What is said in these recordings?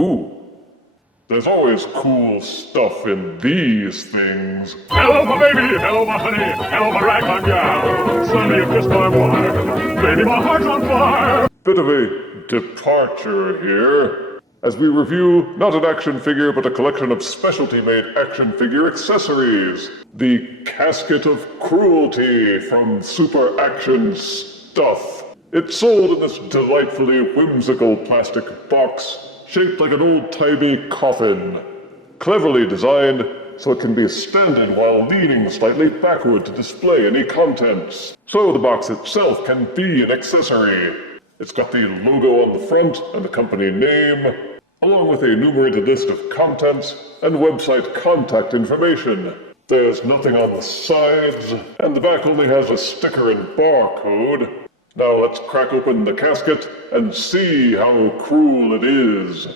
Ooh, there's always cool stuff in these things. Hello, my baby. Hello, my honey. Hello, my ragtime gal. Sonny, you kissed my wife. Baby, my heart's on fire. Bit of a departure here, as we review not an action figure but a collection of specialty-made action figure accessories. The Casket of Cruelty from Super Action Stuff. It's sold in this delightfully whimsical plastic box, shaped like an old-timey coffin. Cleverly designed so it can be extended while leaning slightly backward to display any contents. So the box itself can be an accessory. It's got the logo on the front and the company name, along with a enumerated list of contents and website contact information. There's nothing on the sides, and the back only has a sticker and barcode. Now let's crack open the casket and see how cruel it is.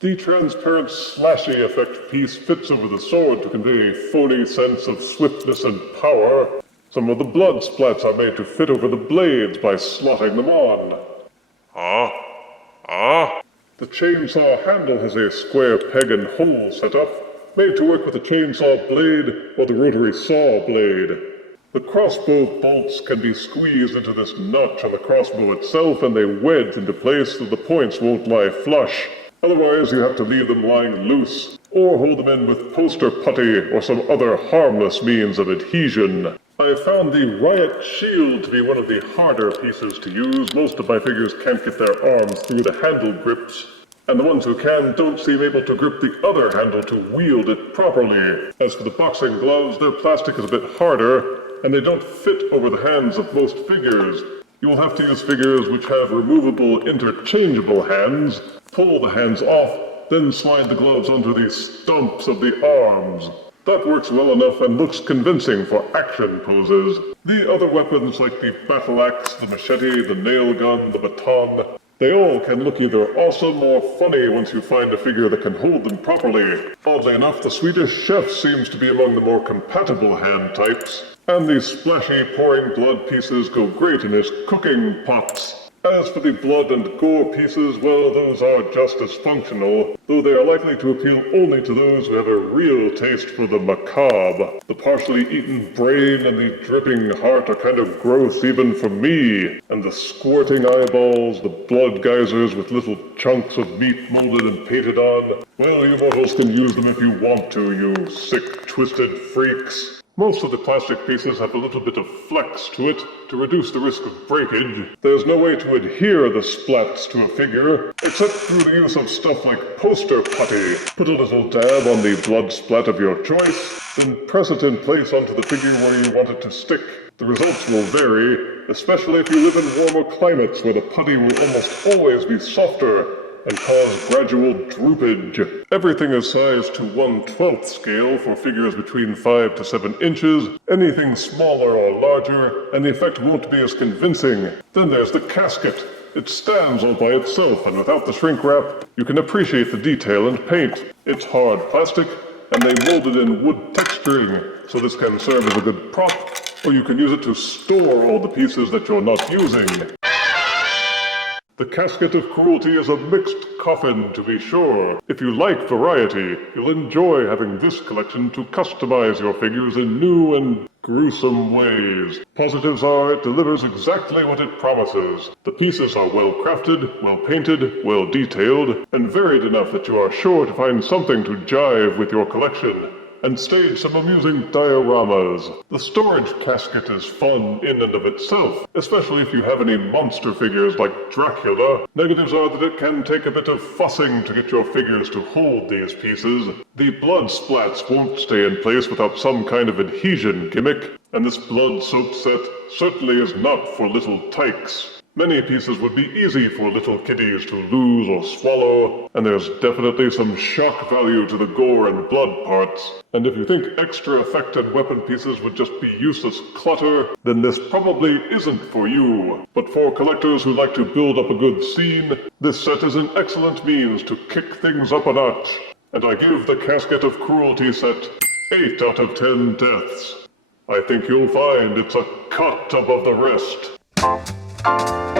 The transparent slashy effect piece fits over the sword to convey a phony sense of swiftness and power. Some of the blood splats are made to fit over the blades by slotting them on. The chainsaw handle has a square peg and hole set up, made to work with the chainsaw blade or the rotary saw blade. The crossbow bolts can be squeezed into this notch on the crossbow itself, and they wedge into place so the points won't lie flush. Otherwise, you have to leave them lying loose, or hold them in with poster putty or some other harmless means of adhesion. I found the Riot Shield to be one of the harder pieces to use. Most of my figures can't get their arms through the handle grips, and the ones who can don't seem able to grip the other handle to wield it properly. As for the boxing gloves, their plastic is a bit harder, and they don't fit over the hands of most figures. You will have to use figures which have removable, interchangeable hands, pull the hands off, then slide the gloves onto the stumps of the arms. That works well enough and looks convincing for action poses. The other weapons like the battle axe, the machete, the nail gun, the baton, they all can look either awesome or funny once you find a figure that can hold them properly. Oddly enough, the Swedish chef seems to be among the more compatible hand types, and these splashy pouring blood pieces go great in his cooking pots. As for the blood and gore pieces, well, those are just as functional, though they are likely to appeal only to those who have a real taste for the macabre. The partially eaten brain and the dripping heart are kind of gross even for me, and the squirting eyeballs, the blood geysers with little chunks of meat molded and painted on, well, you mortals can use them if you want to, you sick, twisted freaks. Most of the plastic pieces have a little bit of flex to it to reduce the risk of breakage. There's no way to adhere the splats to a figure, except through the use of stuff like poster putty. Put a little dab on the blood splat of your choice, then press it in place onto the figure where you want it to stick. The results will vary, especially if you live in warmer climates where the putty will almost always be softer and cause gradual droopage. Everything is sized to 1/12 scale for figures between 5 to 7 inches. Anything smaller or larger, and the effect won't be as convincing. Then there's the casket. It stands all by itself, and without the shrink wrap, you can appreciate the detail and paint. It's hard plastic, and they molded in wood texturing, so this can serve as a good prop, or you can use it to store all the pieces that you're not using. The Casket of Cruelty is a mixed coffin, to be sure. If you like variety, you'll enjoy having this collection to customize your figures in new and gruesome ways. Positives are it delivers exactly what it promises. The pieces are well crafted, well painted, well detailed, and varied enough that you are sure to find something to jive with your collection, and stage some amusing dioramas. The storage casket is fun in and of itself, especially if you have any monster figures like Dracula. Negatives are that it can take a bit of fussing to get your figures to hold these pieces. The blood splats won't stay in place without some kind of adhesion gimmick, and this blood soap set certainly is not for little tykes. Many pieces would be easy for little kiddies to lose or swallow, and there's definitely some shock value to the gore and blood parts. And if you think extra effect and weapon pieces would just be useless clutter, then this probably isn't for you. But for collectors who like to build up a good scene, this set is an excellent means to kick things up a notch. And I give the Casket of Cruelty set 8 out of 10 deaths. I think you'll find it's a cut above the rest.